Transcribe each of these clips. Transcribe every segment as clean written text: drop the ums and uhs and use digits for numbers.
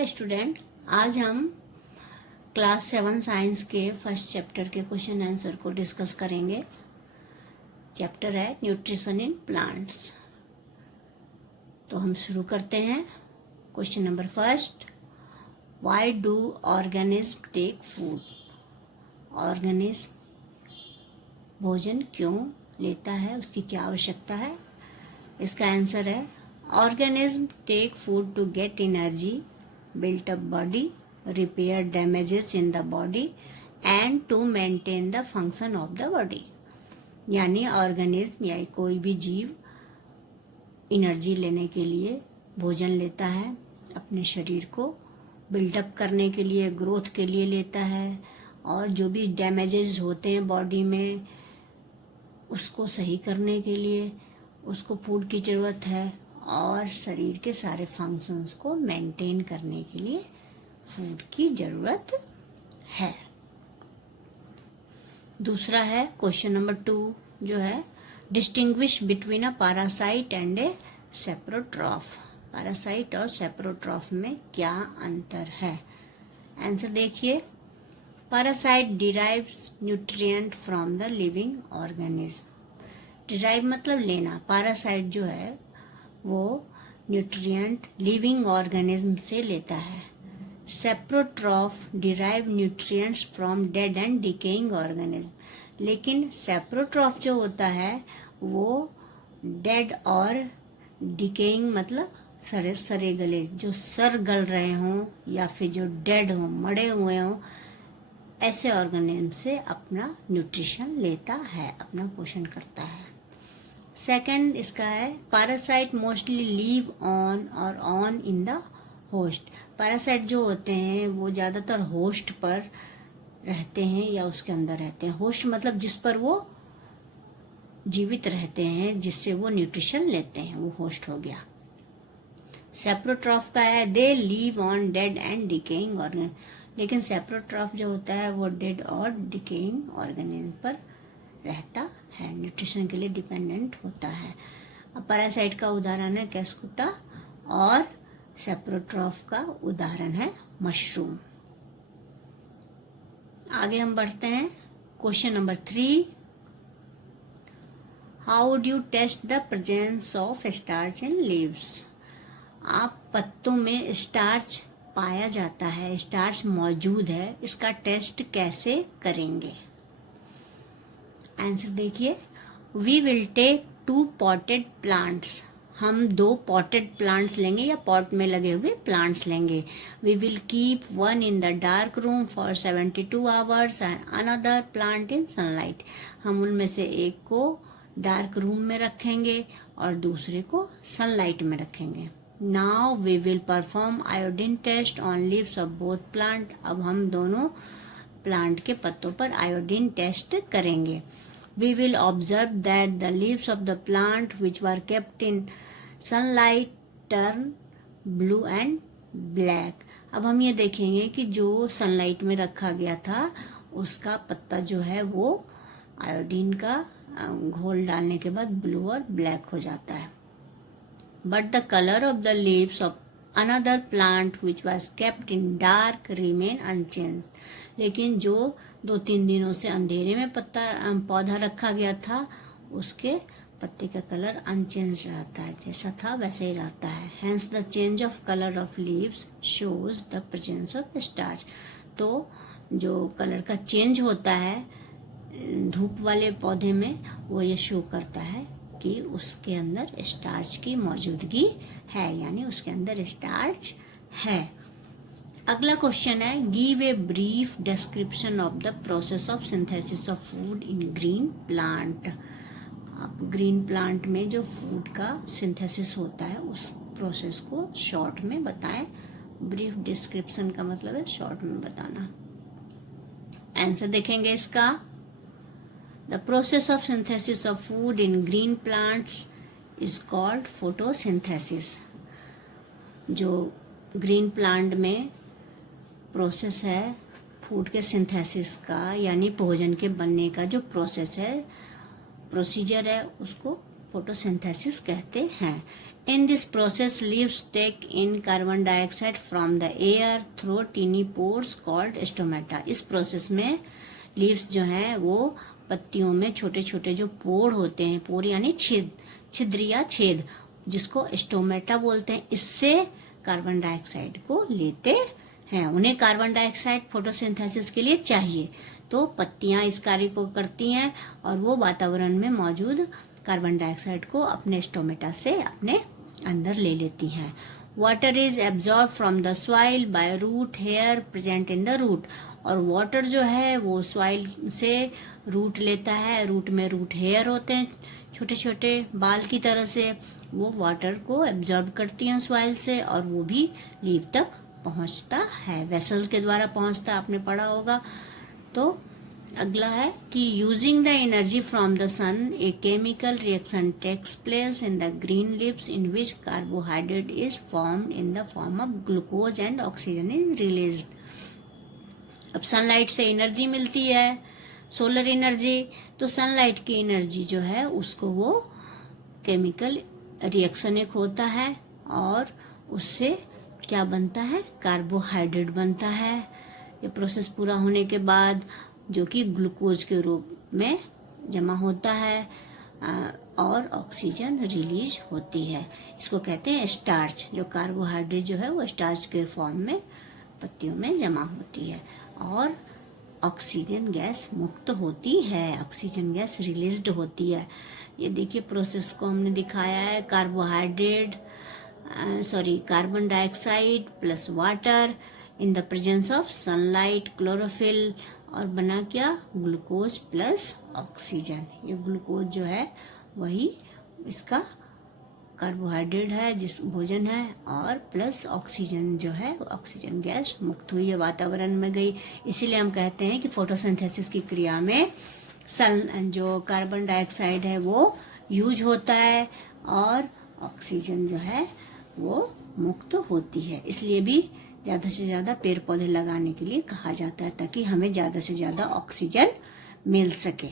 Hello student, आज हम class 7 science के फर्स्ट चैप्टर के क्वेश्चन आंसर को डिस्कस करेंगे। चैप्टर है न्यूट्रिशन इन प्लांट्स। तो हम शुरू करते हैं। Question number first, why do organism take food? Organism भोजन क्यों लेता है, उसकी क्या आवश्यकता है? इसका आंसर है organism take food to get energy, built up body, repair damages in the body and to maintain the function of the body। यानी ऑर्गेनिज्म या कोई भी जीव एनर्जी लेने के लिए भोजन लेता है, अपने शरीर को बिल्डअप करने के लिए, ग्रोथ के लिए लेता है, और जो भी डैमेजेस होते हैं बॉडी में उसको सही करने के लिए उसको फूड की ज़रूरत है, और शरीर के सारे फंक्शंस को मेंटेन करने के लिए फूड की ज़रूरत है। दूसरा है क्वेश्चन नंबर 2 जो है distinguish between a parasite and a saprotroph. Parasite और सेप्रोट्रॉफ में क्या अंतर है? आंसर देखिए, parasite derives nutrient from the living organism. Derive मतलब लेना, पैरासाइट जो है वो न्यूट्रिएंट लिविंग ऑर्गेनिज्म से लेता है। Saprotroph derive nutrients from dead and decaying organism. लेकिन सेप्रोट्रॉफ जो होता है वो डेड और डिकेइंग मतलब सरे गले, जो सर गल रहे हों या फिर जो डेड हों, मरे हुए हों, ऐसे ऑर्गेनिज्म से अपना न्यूट्रिशन लेता है, अपना पोषण करता है। सेकंड इसका है पैरासाइट मोस्टली लीव ऑन और on in the host. Parasite जो होते हैं वो ज़्यादातर होस्ट पर रहते हैं या उसके अंदर रहते हैं। होस्ट मतलब जिस पर वो जीवित रहते हैं, जिससे वो न्यूट्रिशन लेते हैं, वो होस्ट हो गया। सेप्रोट्रॉफ का है they live on dead and decaying organism. लेकिन सेप्रोट्रॉफ जो होता है वो डेड और डिकेइंग ऑर्गेनिज्म पर रहता है, न्यूट्रिशन के लिए डिपेंडेंट होता है। अब पैरासाइट का उदाहरण है कैस्कुटा और सेप्रोट्रॉफ का उदाहरण है मशरूम। आगे हम बढ़ते हैं। Question number 3, how do you test the presence of starch in leaves? आप पत्तों में स्टार्च पाया जाता है, स्टार्च मौजूद है, इसका टेस्ट कैसे करेंगे? आंसर देखिए, we will take 2 potted plants. हम 2 पॉटेड प्लांट्स लेंगे या पॉट में लगे हुए प्लांट्स लेंगे। We will keep one in the dark room for 72 hours and another plant in sunlight. हम उनमें से एक को डार्क रूम में रखेंगे और दूसरे को सनलाइट में रखेंगे। Now we will perform iodine test on leaves of both plant. अब हम दोनों प्लांट के पत्तों पर आयोडीन टेस्ट करेंगे। We will observe that the leaves of the plant which were kept in sunlight turn blue and black। अब हम ये देखेंगे कि जो सनलाइट में रखा गया था उसका पत्ता जो है वो आयोडीन का घोल डालने के बाद ब्लू और ब्लैक हो जाता है। But the color of the leaves of another plant which was kept in dark remain unchanged। लेकिन जो 2-3 दिनों से अंधेरे में पौधा रखा गया था उसके पत्ते का कलर अनचेंज रहता है, जैसा था वैसे ही रहता है। Hence the change of color of leaves shows the presence of starch। तो जो कलर का चेंज होता है धूप वाले पौधे में वो ये शो करता है कि उसके अंदर स्टार्च की मौजूदगी है, यानी उसके अंदर स्टार्च है। अगला क्वेश्चन है give a brief description of the process of synthesis of food in green plant. आप ग्रीन प्लांट में जो फूड का सिंथेसिस होता है उस प्रोसेस को शॉर्ट में बताएं। ब्रीफ डिस्क्रिप्शन का मतलब है शॉर्ट में बताना। आंसर देखेंगे इसका, The process of synthesis of food in green plants is called photosynthesis। जो ग्रीन प्लांट में प्रोसेस है फूड के सिंथेसिस का, यानी भोजन के बनने का जो प्रोसेस है, प्रोसीजर है, उसको फोटोसिंथेसिस कहते हैं। In this process leaves take in carbon dioxide from the air through tiny pores called stomata. इस प्रोसेस में लीव्स जो हैं वो पत्तियों में छोटे छोटे जो पोर होते हैं, पोर यानी छिद्र या छेद, जिसको स्टोमेटा बोलते हैं, इससे कार्बन डाइऑक्साइड को लेते हैं। उन्हें कार्बन डाइऑक्साइड फोटोसिंथेसिस के लिए चाहिए, तो पत्तियां इस कार्य को करती हैं और वो वातावरण में मौजूद कार्बन डाइऑक्साइड को अपने स्टोमेटा से अपने अंदर ले लेती हैं। Water is absorb from the soil by root hair present in the root. और वाटर जो है वो सॉइल से रूट लेता है, रूट में रूट हेयर होते हैं छोटे छोटे बाल की तरह से, वो वाटर को एब्जॉर्ब करती हैं सॉइल से और वो भी लीव तक पहुंचता है, वेसल के द्वारा पहुंचता, आपने पढ़ा होगा। तो अगला है कि using the energy from the sun a chemical reaction takes place in the green leaves in which carbohydrate is formed in the form of glucose and oxygen is released. अब सनलाइट से एनर्जी मिलती है, solar energy, तो sunlight की energy जो है उसको वो केमिकल रिएक्शन एक होता है और उससे क्या बनता है, कार्बोहाइड्रेट बनता है। ये प्रोसेस पूरा होने के बाद जो कि ग्लूकोज के रूप में जमा होता है और ऑक्सीजन रिलीज होती है। इसको कहते हैं स्टार्च। जो कार्बोहाइड्रेट जो है वो स्टार्च के फॉर्म में पत्तियों में जमा होती है और ऑक्सीजन गैस मुक्त होती है, ऑक्सीजन गैस रिलीज्ड होती है। ये देखिए प्रोसेस को हमने दिखाया है, carbon dioxide plus water in the presence of sunlight, chlorophyll, और बना क्या, ग्लूकोज प्लस ऑक्सीजन। ये ग्लूकोज जो है वही इसका कार्बोहाइड्रेट है, जिस भोजन है, और प्लस ऑक्सीजन जो है ऑक्सीजन गैस मुक्त हुई है, वातावरण में गई। इसीलिए हम कहते हैं कि फोटोसिंथेसिस की क्रिया में जो कार्बन डाइऑक्साइड है वो यूज होता है और ऑक्सीजन जो है वो मुक्त होती है। इसलिए भी ज़्यादा से ज़्यादा पेड़ पौधे लगाने के लिए कहा जाता है ताकि हमें ज़्यादा से ज़्यादा ऑक्सीजन मिल सके।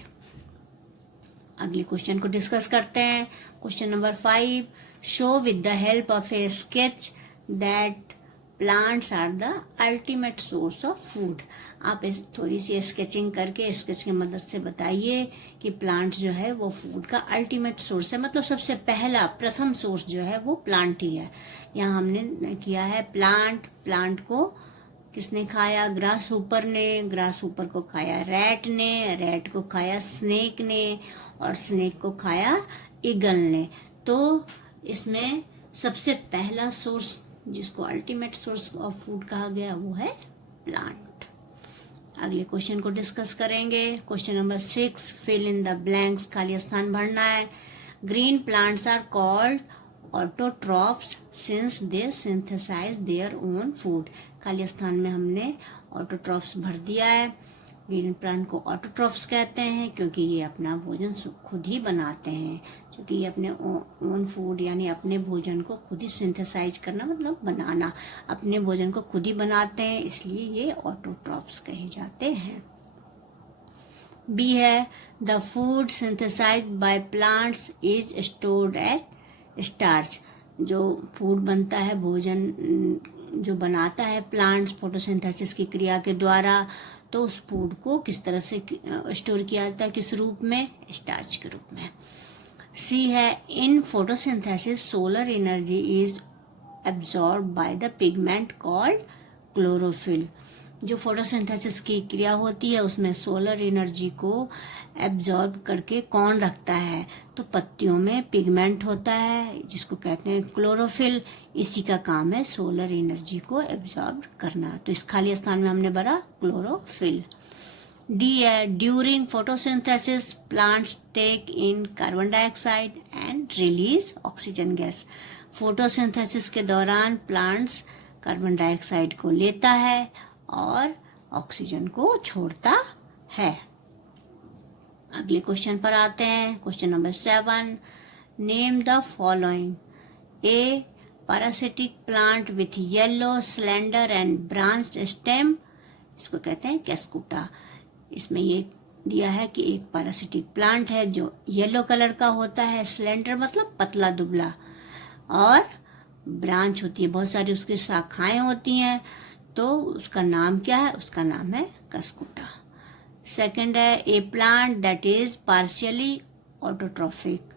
अगले क्वेश्चन को डिस्कस करते हैं। Question number 5, show with the help of a sketch that plants are the ultimate source of food. आप इस थोड़ी सी स्केचिंग करके स्केच की मदद से बताइए कि प्लांट जो है वो फूड का अल्टीमेट सोर्स है, मतलब सबसे पहला प्रथम सोर्स जो है वो प्लांट ही है। यहाँ हमने किया है प्लांट को किसने खाया, ग्रास ऊपर ने, ग्रास ऊपर को खाया रैट ने, रैट को खाया स्नेक ने, और स्नेक को खाया ईगल ने। तो इसमें सबसे पहला सोर्स जिसको अल्टीमेट सोर्स ऑफ फूड कहा गया वो है प्लांट। अगले क्वेश्चन को डिस्कस करेंगे। Question number 6, fill in the blanks, खाली स्थान भरना है। Green plants are called autotrophs since they synthesize their own food. खाली स्थान में हमने ऑटोट्रॉफ्स भर दिया है। ग्रीन प्लांट को ऑटोट्रॉफ्स कहते हैं क्योंकि ये अपना भोजन खुद ही बनाते हैं, क्योंकि ये अपने ओन फूड यानी अपने भोजन को खुद ही सिंथेसाइज करना मतलब बनाना, अपने भोजन को खुद ही बनाते हैं, इसलिए ये ऑटोट्रॉफ्स कहे जाते हैं। बी है, the food synthesized by plants is stored at starch. जो फूड बनता है, भोजन जो बनाता है प्लांट्स फोटोसिंथेसिस की क्रिया के द्वारा, तो उस फूड को किस तरह से स्टोर किया जाता है, किस रूप में, स्टार्च के रूप में। सी है, in photosynthesis solar energy is absorb by the pigment called chlorophyll. जो फोटोसिंथेसिस की क्रिया होती है उसमें सोलर एनर्जी को एब्जॉर्ब करके कौन रखता है, तो पत्तियों में पिगमेंट होता है जिसको कहते हैं क्लोरोफिल। इसी का काम है सोलर एनर्जी को एब्जॉर्ब करना, तो इस खाली स्थान में हमने भरा क्लोरोफिल। डी है, during photosynthesis plants take in carbon dioxide and release oxygen gas. Photosynthesis के दौरान प्लांट्स कार्बन डाइऑक्साइड को लेता है और ऑक्सीजन को छोड़ता है। अगले क्वेश्चन पर आते हैं। Question number 7, name the following. A parasitic plant with yellow slender and branched stem, इसको कहते हैं कैस्कुटा। इसमें ये दिया है कि एक पैरासिटिक प्लांट है जो येलो कलर का होता है, स्लेंडर मतलब पतला दुबला, और ब्रांच होती है, बहुत सारी उसकी शाखाएं होती हैं। तो उसका नाम क्या है? उसका नाम है कस्कुटा। सेकंड है a plant that is partially autotrophic.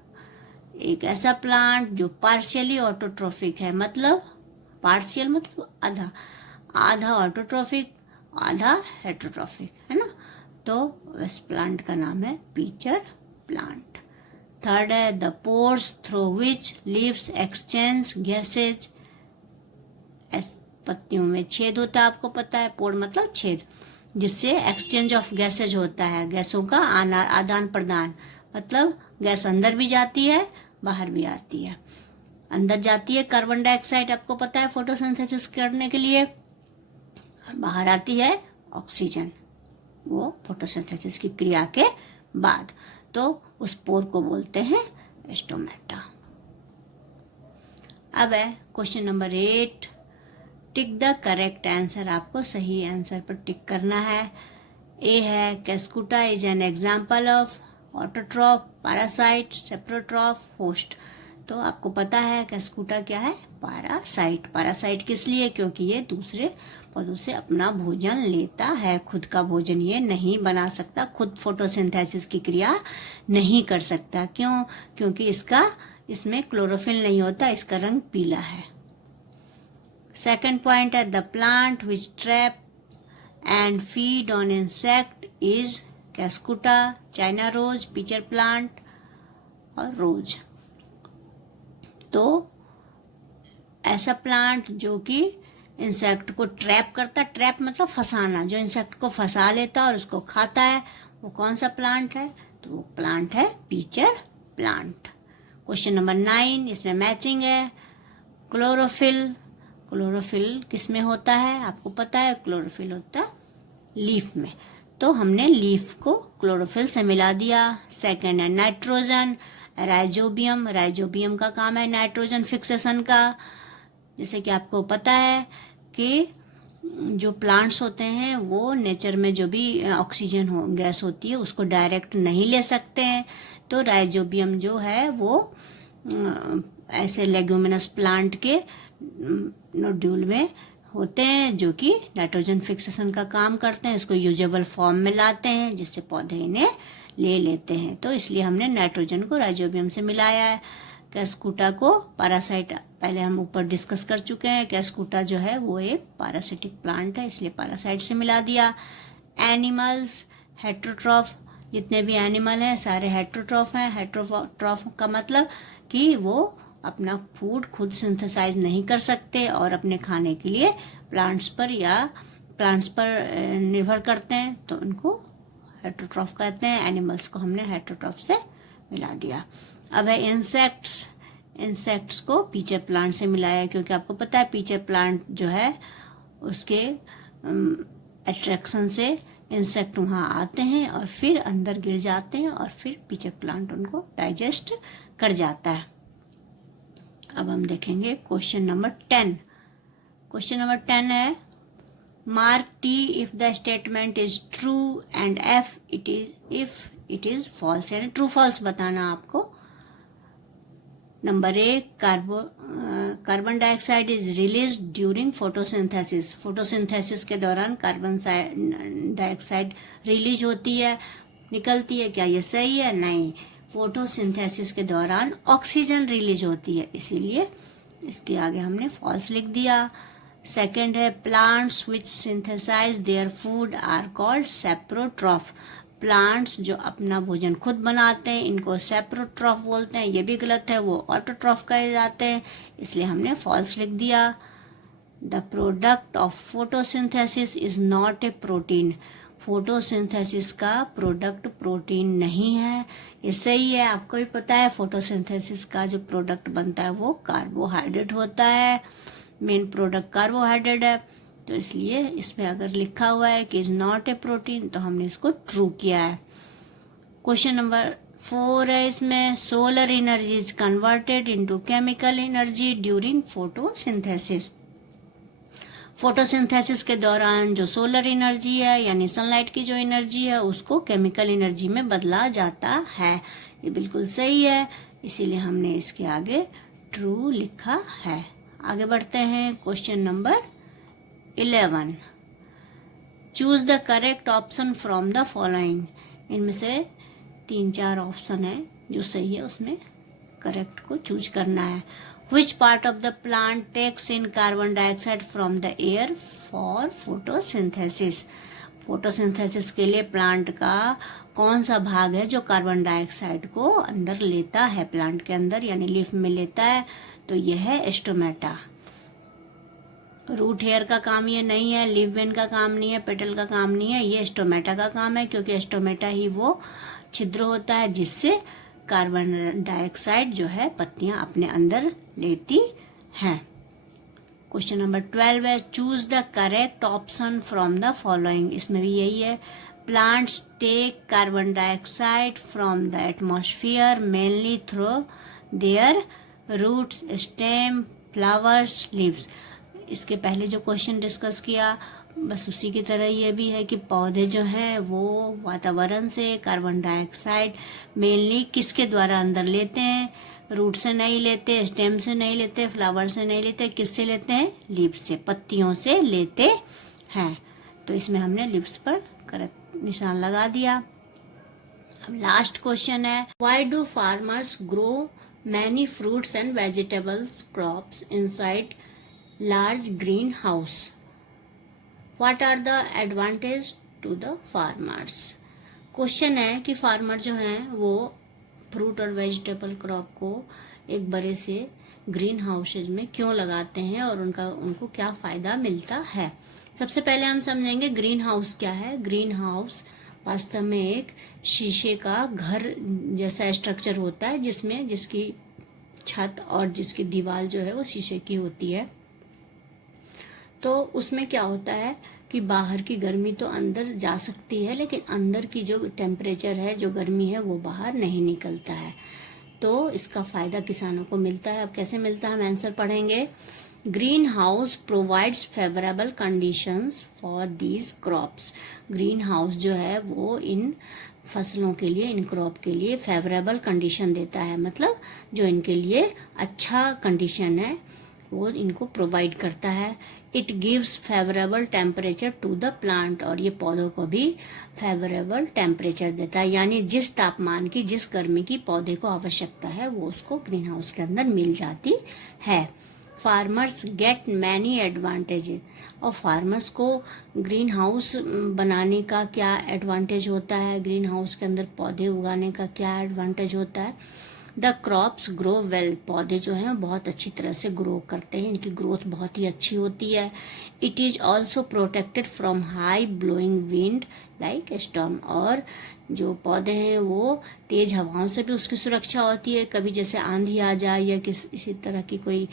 एक ऐसा प्लांट जो पार्शियली ऑटोट्रॉफिक है, मतलब पार्शियल मतलब आधा, आधा ऑटोट्रॉफिक आधा हेटरोट्रॉफिक, है ना। तो इस प्लांट का नाम है पीचर प्लांट। थर्ड है the pores through which leaves exchange gases. पत्तियों में छेद होता है, आपको पता है, पोर मतलब छेद, जिससे एक्सचेंज ऑफ गैसेज होता है, गैसों का आदान प्रदान, मतलब गैस अंदर भी जाती है बाहर भी आती है। अंदर जाती है कार्बन डाइऑक्साइड, आपको पता है, फोटोसिंथेसिस करने के लिए, और बाहर आती है ऑक्सीजन, वो फोटोसिंथेसिस की क्रिया के बाद। तो उस पोर को बोलते हैं स्टोमेटा। अब है question number 8, tick the correct answer. आपको सही आंसर पर टिक करना है। ए है Cuscuta is an example of autotroph, parasite, saprotroph, host. तो आपको पता है कैस्कुटा क्या है? पैरासाइट। पैरासाइट किस लिए? क्योंकि ये दूसरे पौधों से अपना भोजन लेता है, खुद का भोजन ये नहीं बना सकता, खुद फोटोसिंथेसिस की क्रिया नहीं कर सकता। क्यों? क्योंकि इसमें क्लोरोफिल नहीं होता, इसका रंग पीला है। सेकंड पॉइंट है the plant which trap and feed on insect is Cuscuta, China rose, pitcher plant और रोज। तो ऐसा प्लांट जो कि इंसेक्ट को ट्रैप करता, ट्रैप मतलब फंसाना, जो इंसेक्ट को फंसा लेता और उसको खाता है, वो कौन सा प्लांट है? तो वो प्लांट है पीचर प्लांट। क्वेश्चन नंबर 9, इसमें मैचिंग है। क्लोरोफिल, क्लोरोफिल किस में होता है? आपको पता है क्लोरोफिल होता है लीफ में, तो हमने लीफ को क्लोरोफिल से मिला दिया। सेकंड है नाइट्रोजन, राइजोबियम, राइजोबियम का काम है नाइट्रोजन फिक्सेशन का। जैसे कि आपको पता है कि जो प्लांट्स होते हैं वो नेचर में जो भी ऑक्सीजन गैस होती है उसको डायरेक्ट नहीं ले सकते हैं, तो राइजोबियम जो है वो ऐसे लेग्यूमिनस प्लांट के नोड्यूल में होते हैं जो कि नाइट्रोजन फिक्सेशन का काम करते हैं, इसको यूजेबल फॉर्म में लाते हैं जिससे पौधे इन्हें ले लेते हैं। तो इसलिए हमने नाइट्रोजन को राइजोबियम से मिलाया है। कैस्कुटा को पैरासाइट, पहले हम ऊपर डिस्कस कर चुके हैं, कैस्कुटा जो है वो एक पैरासिटिक प्लांट है, इसलिए पैरासाइट से मिला दिया। एनिमल्स, हेट्रोट्रॉफ, जितने भी एनिमल हैं सारे हेट्रोट्रॉफ हैं। हेट्रोट्रॉफ का मतलब कि वो अपना फूड खुद सिंथेसाइज नहीं कर सकते और अपने खाने के लिए प्लांट्स पर निर्भर करते हैं, तो उनको हेट्रोट्रॉफ कहते हैं। एनिमल्स को हमने हेट्रोट्रॉफ से मिला दिया। अब है इंसेक्ट्स, इंसेक्ट्स को पीचर प्लांट से मिलाया, क्योंकि आपको पता है पीचर प्लांट जो है उसके अट्रैक्शन से इंसेक्ट वहाँ आते हैं और फिर अंदर गिर जाते हैं और फिर पीचर प्लांट उनको डाइजेस्ट कर जाता है। अब हम देखेंगे क्वेश्चन नंबर 10। क्वेश्चन नंबर 10 है mark T if the statement is true and F if it is false, यानी ट्रू फॉल्स बताना आपको। Number 1, carbon dioxide is release during photosynthesis, photosynthesis के दौरान कार्बन डाइऑक्साइड रिलीज होती है, निकलती है, क्या ये सही है? नहीं, फोटोसिंथेसिस के दौरान ऑक्सीजन रिलीज होती है, इसीलिए इसके आगे हमने फॉल्स लिख दिया। सेकंड है plants which synthesize their food are called saprotroph, plants जो अपना भोजन खुद बनाते हैं इनको सेप्रोट्रॉफ बोलते हैं, ये भी गलत है, वो ऑटोट्रॉफ कहे जाते हैं, इसलिए हमने फॉल्स लिख दिया। The product of photosynthesis is not a protein, photosynthesis का प्रोडक्ट प्रोटीन नहीं है, ये सही है। आपको भी पता है फोटोसिंथेसिस का जो प्रोडक्ट बनता है वो कार्बोहाइड्रेट होता है, मेन प्रोडक्ट कार्बोहाइड्रेट है, तो इसलिए इसमें अगर लिखा हुआ है कि इज नॉट ए प्रोटीन तो हमने इसको ट्रू किया है। क्वेश्चन नंबर 4 है इसमें solar energy is converted into chemical energy during photosynthesis, photosynthesis के दौरान जो सोलर एनर्जी है यानी सनलाइट की जो एनर्जी है उसको केमिकल एनर्जी में बदला जाता है। ये बिल्कुल सही है, इसीलिए हमने इसके आगे ट्रू लिखा है। आगे बढ़ते हैं, question number 11। Choose the correct option from the following. इनमें से 3-4 ऑप्शन है, जो सही है उसमें करेक्ट को चूज करना है। Which part of the plant takes in carbon dioxide from the air for photosynthesis? Photosynthesis के लिए प्लांट का कौन सा भाग है जो कार्बन डाइऑक्साइड को अंदर लेता है, प्लांट के अंदर यानी लीफ में लेता है? तो यह है स्टोमेटा। रूट हेयर का काम ये नहीं है, लीफ वेन का काम नहीं है, पेटल का काम नहीं है, ये स्टोमेटा का काम है, क्योंकि स्टोमेटा ही वो छिद्र होता है जिससे कार्बन डाइऑक्साइड जो है पत्तियां अपने अंदर लेती हैं। क्वेश्चन नंबर 12 है, choose the correct option from the following. इसमें भी यही है, plants take carbon dioxide from the atmosphere mainly through their roots, stem, flowers, leaves. इसके पहले जो क्वेश्चन डिस्कस किया बस उसी की तरह ये भी है कि पौधे जो हैं वो वातावरण से कार्बन डाइऑक्साइड मेनली किसके द्वारा अंदर लेते हैं? रूट से नहीं लेते, स्टेम से नहीं लेते, फ्लावर से नहीं लेते, किससे लेते हैं? लीव्स से, पत्तियों से लेते हैं। तो इसमें हमने लीव्स पर करेक्ट निशान लगा दिया। अब लास्ट क्वेश्चन है, why do farmers grow many fruits and vegetables crops inside large green house? What are the advantage to the farmers? Question है कि फार्मर जो हैं वो फ्रूट और वेजिटेबल क्रॉप को एक बड़े से ग्रीन हाउसेज में क्यों लगाते हैं और उनको क्या फ़ायदा मिलता है। सबसे पहले हम समझेंगे ग्रीन हाउस क्या है। ग्रीन हाउस वास्तव में एक शीशे का घर जैसा स्ट्रक्चर होता है जिसकी छत और जिसकी दीवार जो है वो शीशे की होती है। तो उसमें क्या होता है कि बाहर की गर्मी तो अंदर जा सकती है, लेकिन अंदर की जो टेम्परेचर है, जो गर्मी है, वो बाहर नहीं निकलता है। तो इसका फ़ायदा किसानों को मिलता है। अब कैसे मिलता है, हम आंसर पढ़ेंगे। Green house provides favourable conditions for these crops. Green house जो है वो इन फसलों के लिए, इन क्रॉप के लिए फेवरेबल कंडीशन देता है, मतलब जो इनके लिए अच्छा कंडीशन है वो इनको प्रोवाइड करता है। It gives favourable temperature to the plant, और ये पौधों को भी फेवरेबल टेम्परेचर देता है, यानी जिस तापमान की, जिस गर्मी की पौधे को आवश्यकता है वो उसको ग्रीन हाउस के अंदर मिल जाती है। फार्मर्स गेट मैनी एडवांटेजेस, और फार्मर्स को ग्रीन हाउस बनाने का क्या एडवांटेज होता है, ग्रीन हाउस के अंदर पौधे उगाने का क्या एडवांटेज होता है। द क्रॉप्स ग्रो वेल, पौधे जो हैं बहुत अच्छी तरह से ग्रो करते हैं, इनकी ग्रोथ बहुत ही अच्छी होती है। It is also protected from high blowing wind like storm, और जो पौधे हैं वो तेज़ हवाओं से भी उसकी सुरक्षा होती है। कभी जैसे आंधी आ जाए या इसी तरह की कोई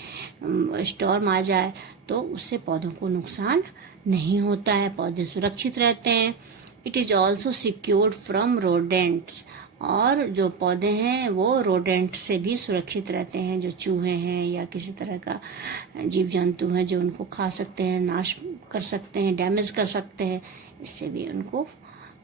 स्टॉर्म आ जाए तो उससे पौधों को नुकसान नहीं होता है, पौधे सुरक्षित रहते हैं। It is also secured from rodents, और जो पौधे हैं वो रोडेंट से भी सुरक्षित रहते हैं, जो चूहे हैं या किसी तरह का जीव जंतु हैं जो उनको खा सकते हैं, नाश कर सकते हैं, डैमेज कर सकते हैं, इससे भी उनको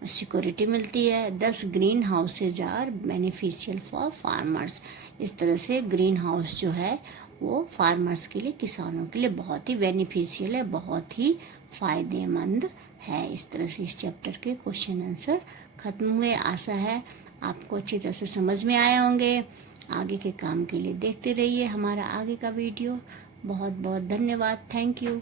सिक्योरिटी मिलती है। 10 green houses are beneficial for farmers. इस तरह से ग्रीन हाउस जो है वो फार्मर्स के लिए, किसानों के लिए बहुत ही बेनिफिशियल है, बहुत ही फायदेमंद है। इस तरह से इस चैप्टर के क्वेश्चन आंसर खत्म हुए। आशा है आपको अच्छी तरह से समझ में आए होंगे। आगे के काम के लिए देखते रहिए हमारा आगे का वीडियो। बहुत बहुत धन्यवाद। Thank you.